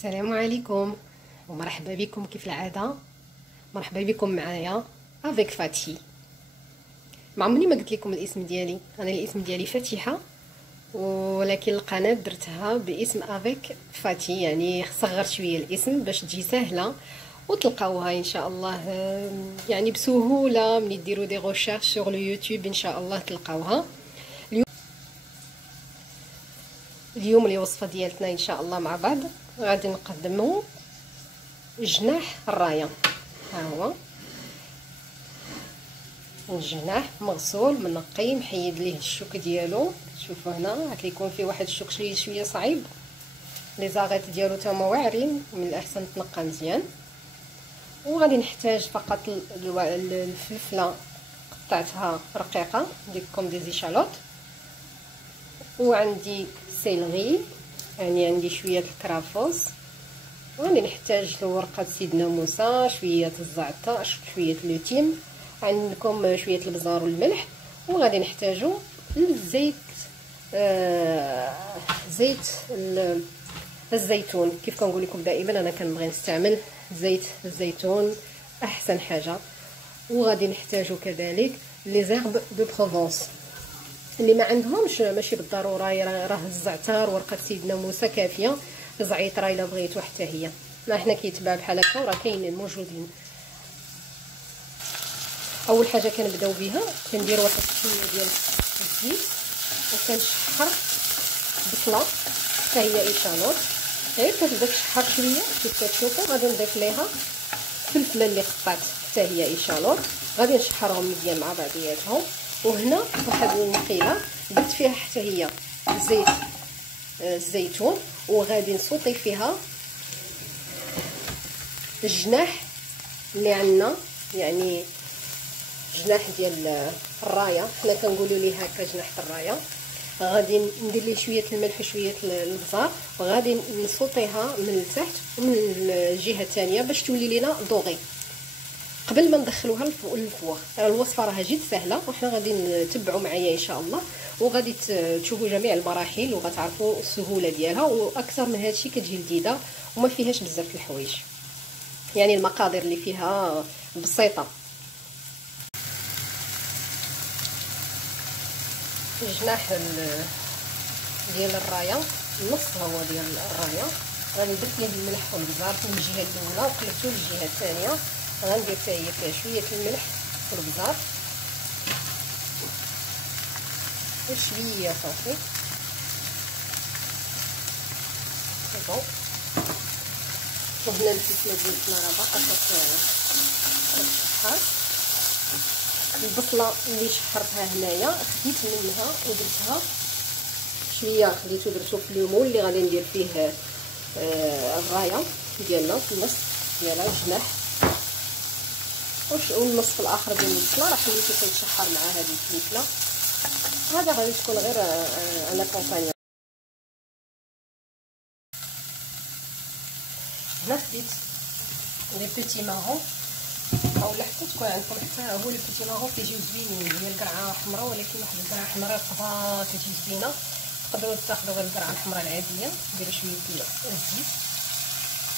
السلام عليكم ومرحبا بكم كيف العاده. مرحبا بكم معايا افيك فاتي. ما عمرني ما قلت لكم الاسم ديالي. انا الاسم ديالي فاتحه، ولكن القناه درتها باسم افيك فاتي، يعني صغرت شويه الاسم باش تجي سهله وتلقاوها ان شاء الله. يعني بسهوله ملي ديروا دي ريشيرش سور لو يوتيوب ان شاء الله تلقاوها. اليوم الوصفه ديالتنا ان شاء الله مع بعض غادي نقدموا جناح الرايه. ها هو الجناح مغسول منقي محيد ليه الشوك ديالو. شوفوا هنا راه كيكون فيه واحد الشوك شويه صعيب، لي زاغيط ديالو تما واعرين، من الاحسن تنقى مزيان. وغادي نحتاج فقط الفلفله قطعتها رقيقه ديكم دي زيشالوط، وعندي سيلغي يعني عندي شويه الكرافوس، غادي نحتاج ورقه سيدنا موسى، شويه الزعتر، شويه لوتيم، عندكم شويه البزار والملح. وغادي نحتاجو الزيت، زيت الزيتون. كيف كنقول لكم دائما انا كنبغي نستعمل زيت الزيتون احسن حاجه. وغادي نحتاجو كذلك لي زيرب دو بروفونس اللي ما عندهمش، ماشي بالضروره راه الزعتر ورقه سيدنا موسى كافيه، الزعيطره الا بغيتو حتى هي، ما حنا كيتباع بحال هكا وراه كاينين موجودين. اول حاجه كنبداو بها كندير واحد شويه ديال الزيت، وكنشحر بصله حتى هي ايشالوط، غير كتبدا تشحر شويه كيف كتشوفوا. غادي نضيف ليها الفلفله اللي قطعت حتى هي ايشالوط، غادي نشحرهم مزيان مع بعضياتهم. وهنا واحد النقيله درت فيها حتى هي زيت الزيتون، وغادي نصوطي فيها الجناح اللي عندنا، يعني جناح ديال الرايه، حنا كنقولوا ليه هكا جناح الرايه. غادي ندير ليه شويه الملح وشويه البزار، وغادي نصوطيها من التحت ومن الجهه الثانيه باش تولي لينا دوغي قبل ما ندخلوها للفوغ. الوصفه راها جد سهله، وحنا غادي نتبعوا معايا ان شاء الله، وغادي تشوفوا جميع المراحل وغتعرفوا السهوله ديالها. واكثر من هادشي كتجي لذيذه وما فيهاش بزاف الحوايج، يعني المقادير اللي فيها بسيطه. الجناح ديال الرايه النص هو ديال الرايه، غادي درت ليه الملح والبزار من الجهه الاولى وقلبته للجهه الثانيه. غندير حتى هي فيها شويه الملح والبزار وشويه صافي صافي. وهنا الفلفله ديالنا راه باقا كتشحر. البصله اللي شحرتها هنايا خديت منها ودرتها شويه، درتو في الليمون اللي غادي ندير فيه الرايه ديالنا في النص ديالها الجناح، والنصف الاخر ديال البصله راه خليته كيتشحر مع هذه الفلفله. هذا غادي تكون غير على كومبانيا. هنا خديت لي بيتي مارون، اولا حتى تكون عندكم حتى هو لي بيتي مارون كيجيو زوينين، هي القرعه حمراء ولكن واحد القرعه حمراء قبا كتجي زوينه. تقدروا تاخذوا غير القرعه الحمراء العاديه، ديروا شويه الزيت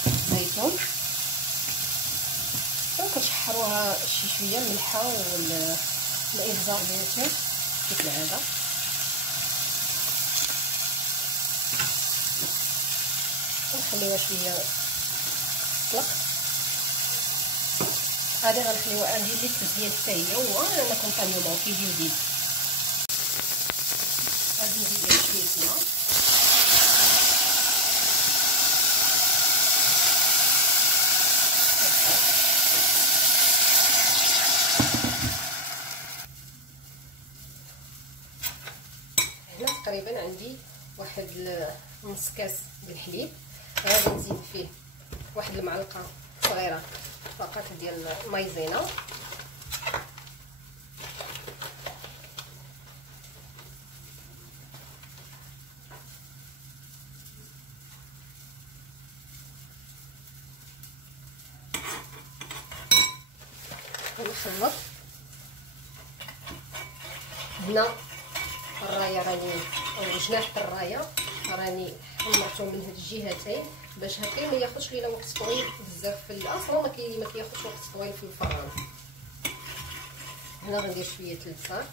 الزيتون وكتشحروها شي شويه ملحه والابزار بيان كيف العاده. ونخليوها شويه تطلق. هذه غنخليوها ندير ليه التزيين حتى هي هو انا كومبانيون كيجي لذيذ. غادي نزيد ليه شويه الماء، هنا تقريبا عندي واحد نص كاس ديال الحليب. غادي نزيد فيه واحد المعلقه صغيره فقط ديال المايزينا، ونخلط. هنا الرايه راني او جناح الرايه راني حمرته من هاد الجهتين باش هكا ما ياخذش لينا وقت طويل بزاف في الاصل، ما كياخذش وقت طويل في الفران. هنا غندير شويه البصل،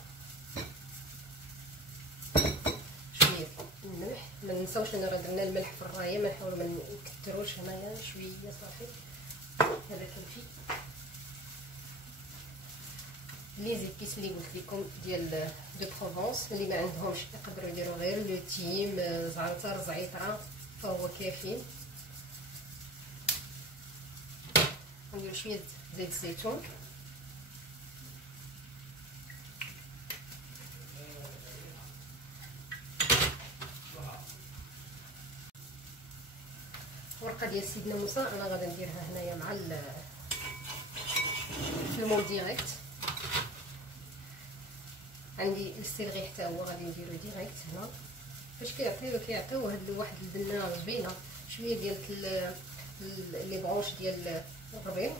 شويه الملح. ما ننساوش ان راه درنا الملح في الرايه، ما نحاولوا ما نكثروش هنايا، شويه صافي. هذا كنفي لي زيبيس اللي قلت لكم ديال دو بروفونس، اللي ما عندهمش يقدروا يديروا غير لو تيم، زعتر، زعتره، فهو كافي. ندير شويه زيت الزيتون، ورقه ديال سيدنا موسى انا غادي نديرها هنايا مع في المول ديريكت. عندي السيلغي حتى هو غادي نديرو ديريكت هنا باش كيعطيو هاد واحد البنه زوينه. شويه ديال لي برونش ديال الربيع،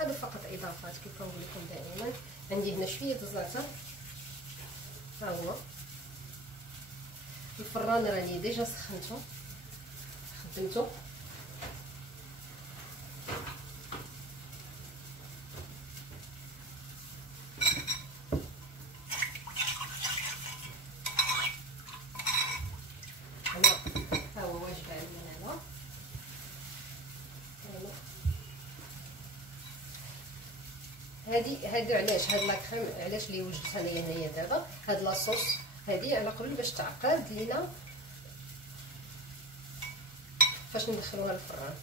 هادو فقط اضافات كيف كنقول لكم دائما. عندي هنا شويه الزعتر، ها هو الفران راني ديجا سخنته خدمته. ها هو واجب علينا هذا. هادو علاش هاد لاكريم علاش اللي وجدتها انايا هنايا دابا، هاد لاصوص هادي على قبل باش تعقد لينا فاش ندخلوها للفران.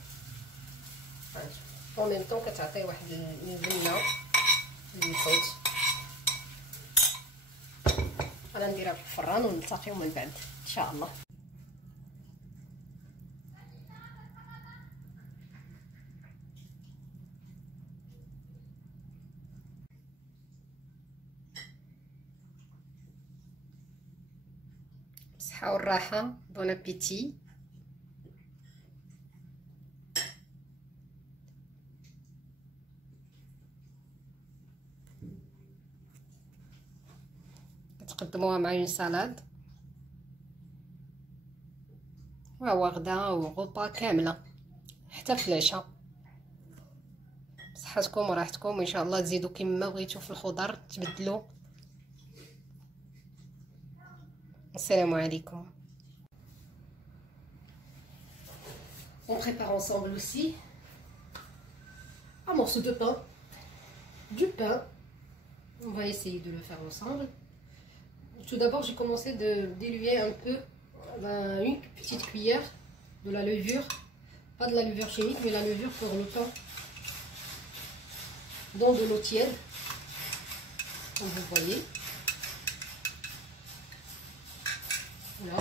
هانتوما ميم طون كتعطي واحد البنه للحوت. انا نديرها في الفران ونلتقيو من بعد ان شاء الله. بالصحة والراحة، بون ابيتي. تقدموها مع اون سالاد، وهو غدا وغوبا كامله حتى في العشاء. بصحتكم وراحتكم، وان شاء الله تزيدوا كما بغيتوا في الخضر، تبدلوا. السلام عليكم. On prépare ensemble aussi un morceau de pain, du pain. On va essayer de le faire ensemble. Tout d'abord, j'ai commencé de diluer un peu, une petite cuillère de la levure, pas de la levure chimique, mais la levure pour le pain, dans de l'eau tiède, comme vous voyez. Voilà.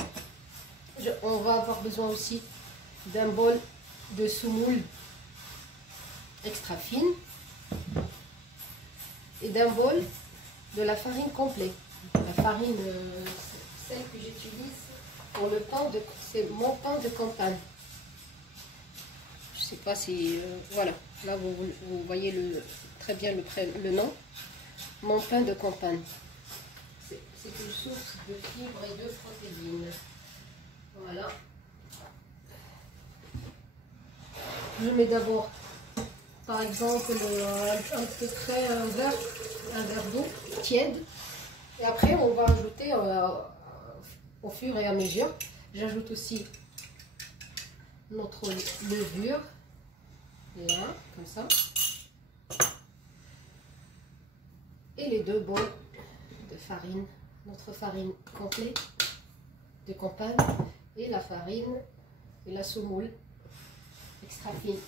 On va avoir besoin aussi d'un bol de semoule extra fine et d'un bol de la farine complète. La farine, celle que j'utilise pour le pain, c'est mon pain de campagne. Je sais pas si voilà, là vous voyez très bien le nom, mon pain de campagne. C'est une source de fibres et de protéines. Voilà. Je mets d'abord, par exemple, un peu près un verre d'eau tiède. Et après, on va ajouter au fur et à mesure. J'ajoute aussi notre levure, là, comme ça. Et les deux bols de farine, notre farine complète de campagne et la farine et la semoule extra fine.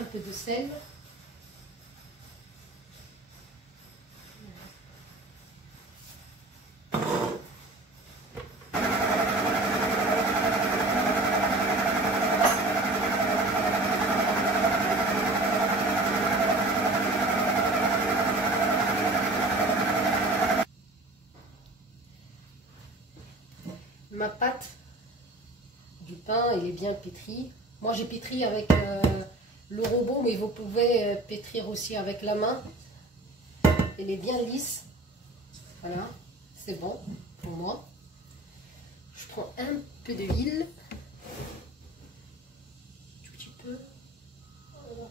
Un peu de sel. Ma pâte du pain, il est bien pétri. Moi j'ai pétri avec le robot, mais vous pouvez pétrir aussi avec la main. Elle est bien lisse. Voilà, c'est bon pour moi. Je prends un peu d'huile. Un petit peu. Voilà.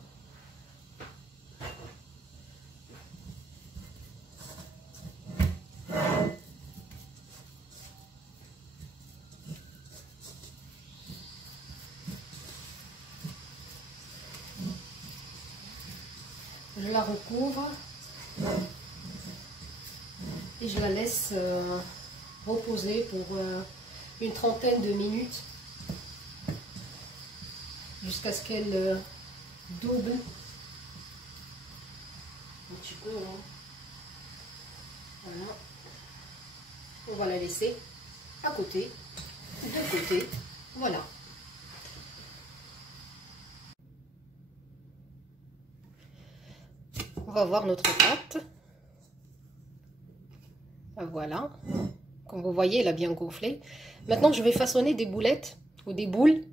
Je la recouvre et je la laisse reposer pour une trentaine de minutes jusqu'à ce qu'elle double un petit peu. Hein. Voilà. On va la laisser à côté, de côté. Voilà. On va voir notre pâte. Voilà. Comme vous voyez, elle a bien gonflé. Maintenant, je vais façonner des boulettes ou des boules.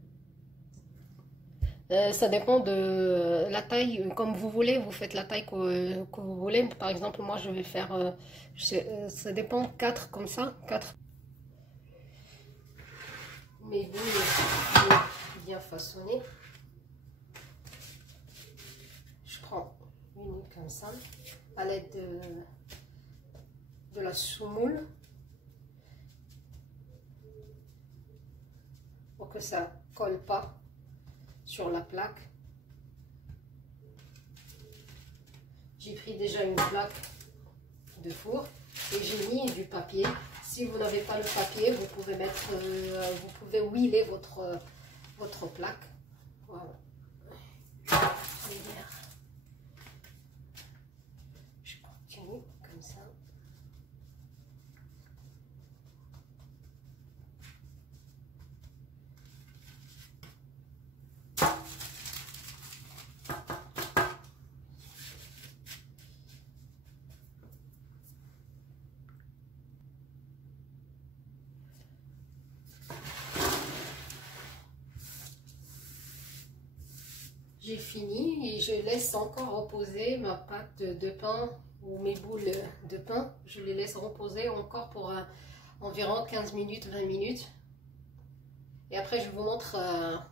Ça dépend de la taille, comme vous voulez. Vous faites la taille que vous voulez. Par exemple, moi, je vais faire... ça dépend, 4 comme ça. 4. Mes boules bien façonnées. Je prends une comme ça, à l'aide de la semoule, pour que ça colle pas sur la plaque. J'ai pris déjà une plaque de four et j'ai mis du papier. Si vous n'avez pas le papier, vous pouvez mettre, vous pouvez huiler votre plaque. Voilà. Je continue comme ça. J'ai fini et je laisse encore reposer ma pâte de pain ou mes boules de pain. Je les laisse reposer encore pour environ 15 minutes, 20 minutes. Et après, je vous montre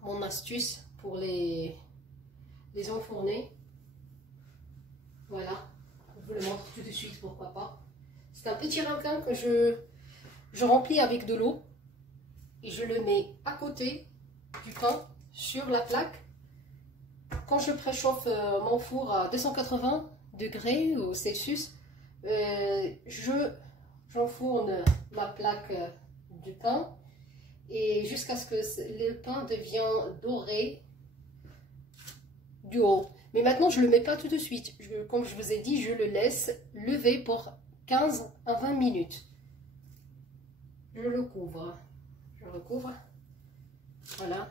mon astuce pour les enfourner. Voilà, je vous le montre tout de suite, pourquoi pas. C'est un petit ramequin que je remplis avec de l'eau et je le mets à côté du pain sur la plaque. Quand je préchauffe mon four à 280 degrés au Celsius, j'enfourne ma plaque du pain et jusqu'à ce que le pain devienne doré du haut. Mais maintenant, je ne le mets pas tout de suite. Comme je vous ai dit, je le laisse lever pour 15 à 20 minutes. Je le couvre. Je recouvre. Voilà.